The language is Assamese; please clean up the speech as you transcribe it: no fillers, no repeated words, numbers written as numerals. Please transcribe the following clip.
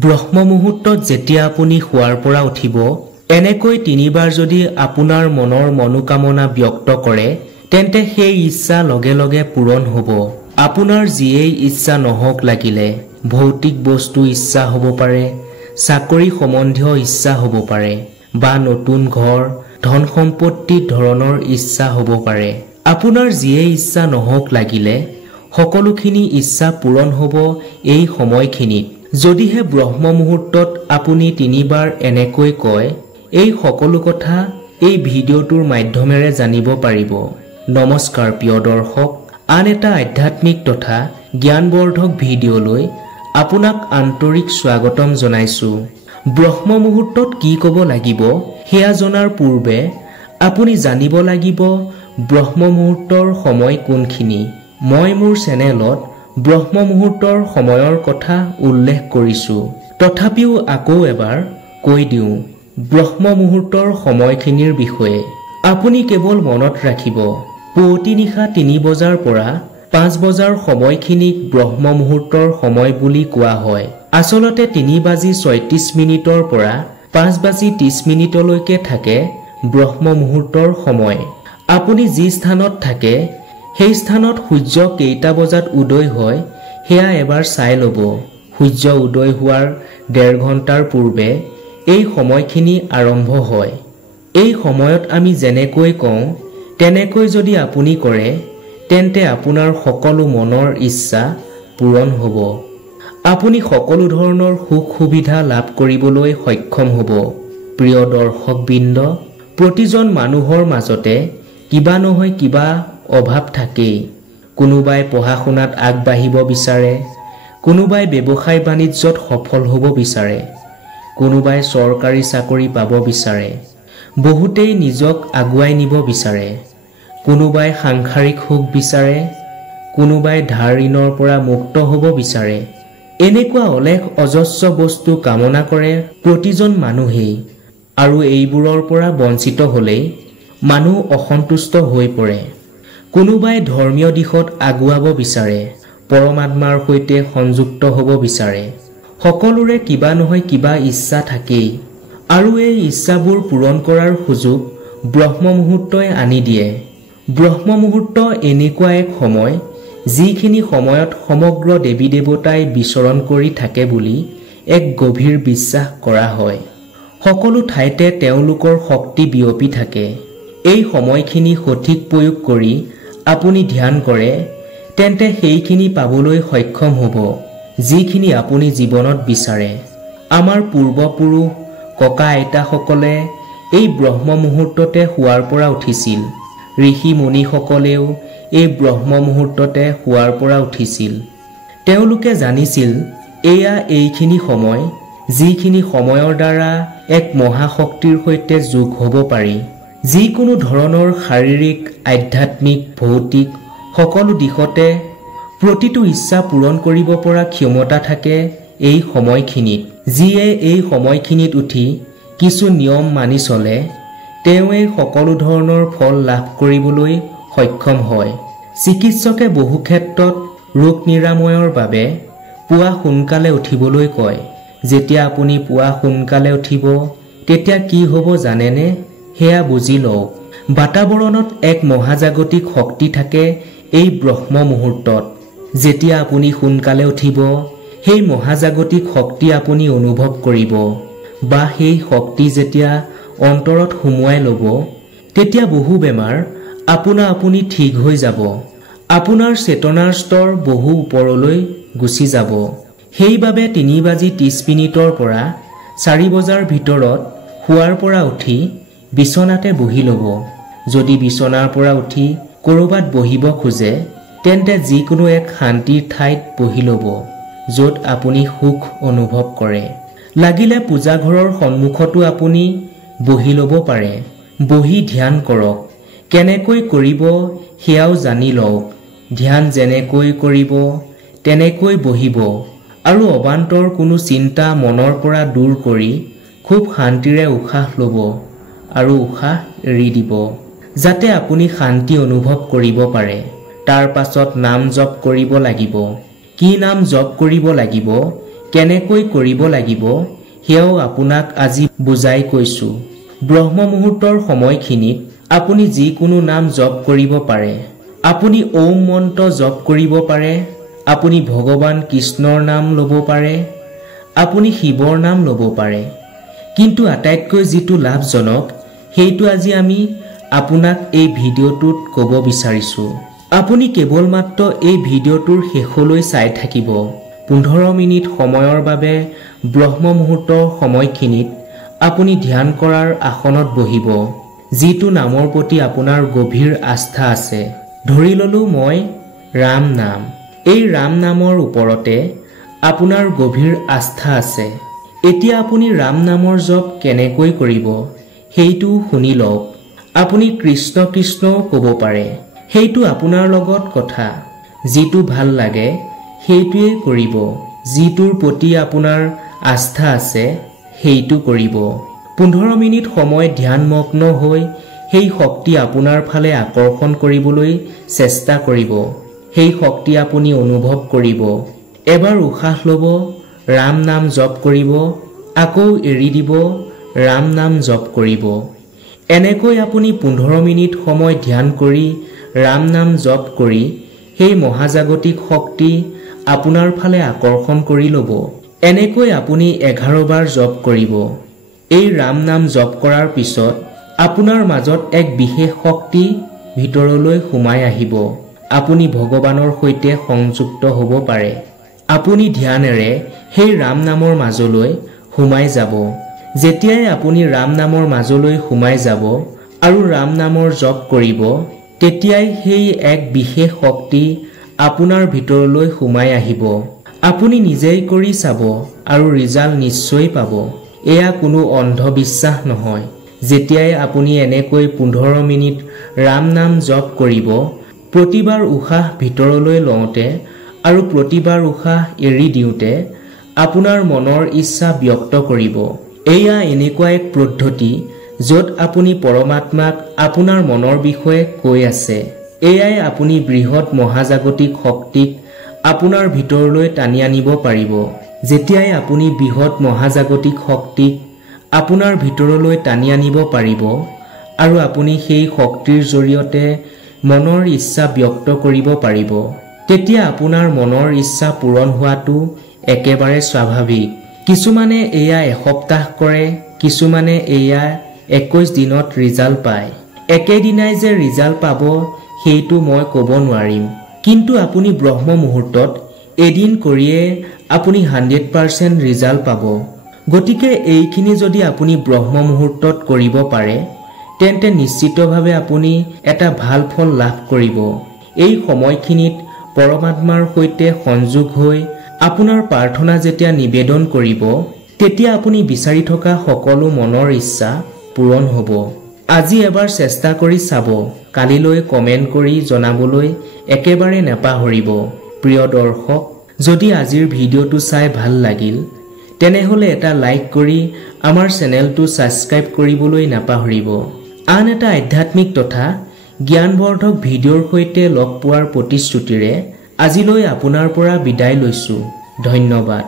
ব্ৰহ্ম মুহূৰ্তত যেতিয়া আপুনি শুৱাৰ পৰা উঠিব এনেকৈ 3 বাৰ যদি আপোনাৰ মনৰ মনোকামনা ব্যক্ত কৰে তেন্তে সেই ইচ্ছা লগে লগে পূৰণ হ'ব। আপোনাৰ যিয়েই ইচ্ছা নহওক লাগিলে ভৌতিক বস্তু ইচ্ছা হ'ব পাৰে, চাকৰি সম্বন্ধীয় ইচ্ছা হ'ব পাৰে বা নতুন ঘৰ, ধন সম্পত্তি ধৰণৰ ইচ্ছা হ'ব পাৰে। আপোনাৰ যিয়েই ইচ্ছা নহওক লাগিলে সকলোখিনি ইচ্ছা পূৰণ হ'ব এই সময়খিনিত। যদিহে ব্ৰহ্ম মুহূৰ্তত আপুনি 3 বাৰ এনেকৈ কয়, এই সকলো কথা এই ভিডিঅ'টোৰ মাধ্যমেৰে জানিব পাৰিব। নমস্কাৰ প্ৰিয় দৰ্শক, আন এটা আধ্যাত্মিক তথা জ্ঞানবৰ্ধক ভিডিঅ'লৈ আপোনাক আন্তৰিক স্বাগতম জনাইছো। ব্ৰহ্ম মুহূৰ্তত কি ক'ব লাগিব সেয়া জনাৰ পূৰ্বে আপুনি জানিব লাগিব ব্ৰহ্ম মুহূৰ্তৰ সময় কোনখিনি। মই মোৰ চেনেলত ব্ৰহ্ম মুহূৰ্তৰ সময়ৰ কথা উল্লেখ কৰিছো, তথাপিও আকৌ এবাৰ কৈ দিওঁ ব্ৰহ্ম মুহূৰ্তৰ সময়খিনিৰ বিষয়ে। আপুনি কেৱল মনত ৰাখিব পুৱতি নিশা 3 বজাৰ পৰা 5 বজাৰ সময়খিনিক ব্ৰহ্ম মুহূৰ্তৰ সময় বুলি কোৱা হয়। আচলতে 3:36 পৰা 5:30 থাকে ব্ৰহ্ম মুহূৰ্তৰ সময়। আপুনি যি স্থানত থাকে সেই স্থানত সূৰ্য কেইটা বজাত উদয় হয় সেয়া এবাৰ চাই ল'ব। সূৰ্য উদয় হোৱাৰ 1.5 ঘণ্টাৰ পূৰ্বে এই সময়খিনি আৰম্ভ হয়। এই সময়ত আমি যেনেকৈ কওঁ তেনেকৈ যদি আপুনি কৰে তেন্তে আপোনাৰ সকলো মনৰ ইচ্ছা পূৰণ হ'ব। আপুনি সকলো ধৰণৰ সুখ সুবিধা লাভ কৰিবলৈ সক্ষম হ'ব। প্ৰিয় দৰ্শকবৃন্দ, প্ৰতিজন মানুহৰ মাজতে কিবা নহয় কিবা অভাৱ থাকেই। কোনোবাই পঢ়া শুনাত আগবাঢ়িব বিচাৰে, কোনোবাই ব্যৱসায় বাণিজ্যত সফল হ'ব বিচাৰে, কোনোবাই চৰকাৰী চাকৰি পাব বিচাৰে, বহুতেই নিজক আগুৱাই নিব বিচাৰে, কোনোবাই সাংসাৰিক সুখ বিচাৰে, কোনোবাই ধাৰ ঋণৰ পৰা মুক্ত হ'ব বিচাৰে। এনেকুৱা অলেখ অজস্ৰ বস্তু কামনা কৰে প্ৰতিজন মানুহেই, আৰু এইবোৰৰ পৰা বঞ্চিত হ'লেই মানুহ অসন্তুষ্ট হৈ পৰে। কোনোবাই ধৰ্মীয় দিশত আগুৱাব বিচাৰে, পৰমাত্মাৰ সৈতে সংযুক্ত হ'ব বিচাৰে। সকলোৰে কিবা নহয় কিবা ইচ্ছা থাকেই, আৰু এই ইচ্ছাবোৰ পূৰণ কৰাৰ সুযোগ ব্ৰহ্ম মুহূৰ্তই আনি দিয়ে। ব্ৰহ্ম মুহূৰ্ত এনেকুৱা এক সময় যিখিনি সময়ত সমগ্ৰ দেৱী দেৱতাই বিচৰণ কৰি থাকে বুলি এক গভীৰ বিশ্বাস কৰা হয়। সকলো ঠাইতে তেওঁলোকৰ শক্তি বিয়পি থাকে। এই সময়খিনি সঠিক প্ৰয়োগ কৰি আপুনি ধ্যান কৰে তেন্তে সেইখিনি পাবলৈ সক্ষম হ'ব যিখিনি আপুনি জীৱনত বিচাৰে। আমাৰ পূৰ্বপুৰুষ ককা আইতাসকলে এই ব্ৰহ্ম মুহূৰ্ততে শুৱাৰ পৰা উঠিছিল। ঋষি মুনিসকলেও এই ব্ৰহ্ম মুহূৰ্ততে শুৱাৰ পৰা উঠিছিল। তেওঁলোকে জানিছিল এয়া এইখিনি সময় যিখিনি সময়ৰ দ্বাৰা এক মহাশক্তিৰ সৈতে যোগ হ'ব পাৰি। যিকোনো ধৰণৰ শাৰীৰিক, আধ্যাত্মিক, ভৌতিক সকলো দিশতে প্ৰতিটো ইচ্ছা পূৰণ কৰিব পৰা ক্ষমতা থাকে এই সময়খিনিত। যিয়ে এই সময়খিনিত উঠি কিছু নিয়ম মানি চলে তেওঁৱে সকলো ধৰণৰ ফল লাভ কৰিবলৈ সক্ষম হয়। চিকিৎসকে বহু ক্ষেত্ৰত ৰোগ নিৰাময়ৰ বাবে পুৱা সোনকালে উঠিবলৈ কয়। যেতিয়া আপুনি পুৱা সোনকালে উঠিব তেতিয়া কি হ'ব জানেনে? সেয়া বুজি লওক। বাতাবৰণত এক মহাজাগতিক শক্তি থাকে এই ব্ৰহ্ম মুহূৰ্তত। যেতিয়া আপুনি সোনকালে উঠিব সেই মহাজাগতিক শক্তি আপুনি অনুভৱ কৰিব, বা সেই শক্তি যেতিয়া অন্তৰত সুমুৱাই ল'ব তেতিয়া বহু বেমাৰ আপোনা আপুনি ঠিক হৈ যাব। আপোনাৰ চেতনাৰ স্তৰ বহু ওপৰলৈ গুচি যাব। সেইবাবে 3:30 পৰা 4 বজাৰ ভিতৰত শুৱাৰ পৰা উঠি বিচনাতে বহি ল'ব। যদি বিচনাৰ পৰা উঠি ক'ৰবাত বহিব খোজে তেন্তে যিকোনো এক শান্তিৰ ঠাইত বহি ল'ব য'ত আপুনি সুখ অনুভৱ কৰে। লাগিলে পূজাঘৰৰ সন্মুখতো আপুনি বহি ল'ব পাৰে। বহি ধ্যান কৰক। কেনেকৈ কৰিব সেয়াও জানি লওক। ধ্যান যেনেকৈ কৰিব তেনেকৈ বহিব আৰু অবান্তৰ কোনো চিন্তা মনৰ পৰা দূৰ কৰি খুব শান্তিৰে উশাহ ল'ব আৰু উশাহ এৰি দিব যাতে আপুনি শান্তি অনুভৱ কৰিব পাৰে। তাৰ পাছত নাম জপ কৰিব লাগিব। কি নাম জপ কৰিব লাগিব কেনেকৈ কৰিব লাগিব সেয়াও আপোনাক আজি বুজাই কৈছো। ব্ৰহ্ম মুহূৰ্তৰ সময়খিনিত আপুনি যিকোনো নাম জপ কৰিব পাৰে। আপুনি ওম মন্ত্ৰ জপ কৰিব পাৰে, আপুনি ভগৱান কৃষ্ণৰ নাম ল'ব পাৰে, আপুনি শিৱৰ নাম ল'ব পাৰে। কিন্তু আটাইতকৈ যিটো লাভজনক সেইটো আজি আমি আপোনাক এই ভিডিঅ'টোত ক'ব বিচাৰিছো। আপুনি কেৱল মাত্ৰ এই ভিডিঅ'টোৰ শেষলৈ চাই থাকিব। 15 মিনিট সময়ৰ বাবে ব্ৰহ্ম মুহূৰ্তৰ সময়খিনিত আপুনি ধ্যান কৰাৰ আসনত বহিব, যিটো নামৰ প্ৰতি আপোনাৰ গভীৰ আস্থা আছে। ধৰি ললো মই ৰাম নাম। এই ৰাম নামৰ ওপৰতে আপোনাৰ গভীৰ আস্থা আছে। এতিয়া আপুনি ৰাম নামৰ জপ কেনেকৈ কৰিব সেইটো শুনি লওক। আপুনি কৃষ্ণ কৃষ্ণও ক'ব পাৰে, সেইটো আপোনাৰ লগত কথা। যিটো ভাল লাগে সেইটোৱে কৰিব, যিটোৰ প্ৰতি আপোনাৰ আস্থা আছে সেইটো কৰিব। 15 মিনিট সময় ধ্যানমগ্ন হৈ সেই শক্তি আপোনাৰ ফালে আকৰ্ষণ কৰিবলৈ চেষ্টা কৰিব। সেই শক্তি আপুনি অনুভৱ কৰিব। এবাৰ উশাহ ল'ব, ৰাম নাম জপ কৰিব, আকৌ এৰি দিব, ৰাম নাম জপ কৰিব। এনেকৈ আপুনি 15 মিনিট সময় ধ্যান কৰি ৰাম নাম জপ কৰি সেই মহাজাগতিক শক্তি আপোনাৰ ফালে আকৰ্ষণ কৰি ল'ব। এনেকৈ আপুনি 11 বাৰ জপ কৰিব। এই ৰাম নাম জপ কৰাৰ পিছত আপোনাৰ মাজত এক বিশেষ শক্তি ভিতৰলৈ সোমাই আহিব। আপুনি ভগৱানৰ সৈতে সংযুক্ত হ'ব পাৰে। আপুনি ধ্যানেৰে সেই ৰাম নামৰ মাজলৈ সোমাই যাব। যেতিয়াই আপুনি ৰাম নামৰ মাজলৈ সোমাই যাব আৰু ৰাম নামৰ জপ কৰিব, তেতিয়াই সেই এক বিশেষ শক্তি আপোনাৰ ভিতৰলৈ সোমাই আহিব। আপুনি নিজেই কৰি চাব আৰু ৰিজাল্ট নিশ্চয় পাব। এয়া কোনো অন্ধবিশ্বাস নহয়। যেতিয়াই আপুনি এনেকৈ 15 মিনিট ৰাম নাম জপ কৰিব, প্ৰতিবাৰ উশাহ ভিতৰলৈ লওঁতে আৰু প্ৰতিবাৰ উশাহ এৰি দিওঁতে আপোনাৰ মনৰ ইচ্ছা ব্যক্ত কৰিব। এয়া এনেকুৱা এক পদ্ধতি য'ত আপুনি পৰমাত্মাক আপোনাৰ মনৰ বিষয়ে কৈ আছে। এয়াই আপুনি বৃহৎ মহাজাগতিক শক্তিক আপোনাৰ ভিতৰলৈ টানি আনিব পাৰিব। যেতিয়াই আপুনি বৃহৎ মহাজাগতিক শক্তিক আপোনাৰ ভিতৰলৈ টানি আনিব পাৰিব আৰু আপুনি সেই শক্তিৰ জৰিয়তে মনৰ ইচ্ছা ব্যক্ত কৰিব পাৰিব, তেতিয়া আপোনাৰ মনৰ ইচ্ছা পূৰণ হোৱাটো একেবাৰে স্বাভাৱিক। কিছুমানে এয়া এসপ্তাহ কৰে, কিছুমানে এয়া 21 দিনত ৰিজাল্ট পায়। একেদিনাই যে ৰিজাল্ট পাব সেইটো মই ক'ব নোৱাৰিম, কিন্তু আপুনি ব্ৰহ্ম মুহূৰ্তত এদিন কৰিয়ে আপুনি 100% ৰিজাল্ট পাব। গতিকে এইখিনি যদি আপুনি ব্ৰহ্ম মুহূৰ্তত কৰিব পাৰে, তেন্তে নিশ্চিতভাৱে আপুনি এটা ভাল ফল লাভ কৰিব। এই সময়খিনিত পৰমাত্মাৰ সৈতে সংযোগ হৈ আপোনাৰ প্ৰাৰ্থনা যেতিয়া নিবেদন কৰিব, তেতিয়া আপুনি বিচাৰি থকা সকলো মনৰ ইচ্ছা পূৰণ হ'ব। আজি এবাৰ চেষ্টা কৰি চাব। কালিলৈ কমেণ্ট কৰি জনাবলৈ একেবাৰে নাপাহৰিব। প্ৰিয় দৰ্শক, যদি আজিৰ ভিডিঅ'টো চাই ভাল লাগিল, তেনেহ'লে এটা লাইক কৰি আমাৰ চেনেলটো ছাবস্ক্ৰাইব কৰিবলৈ নাপাহৰিব। আন এটা আধ্যাত্মিক তথা জ্ঞানবৰ্ধক ভিডিঅ'ৰ সৈতে লগ পোৱাৰ প্ৰতিশ্ৰুতিৰে আজিলৈ আপোনাৰ পৰা বিদায় লৈছো। ধন্যবাদ।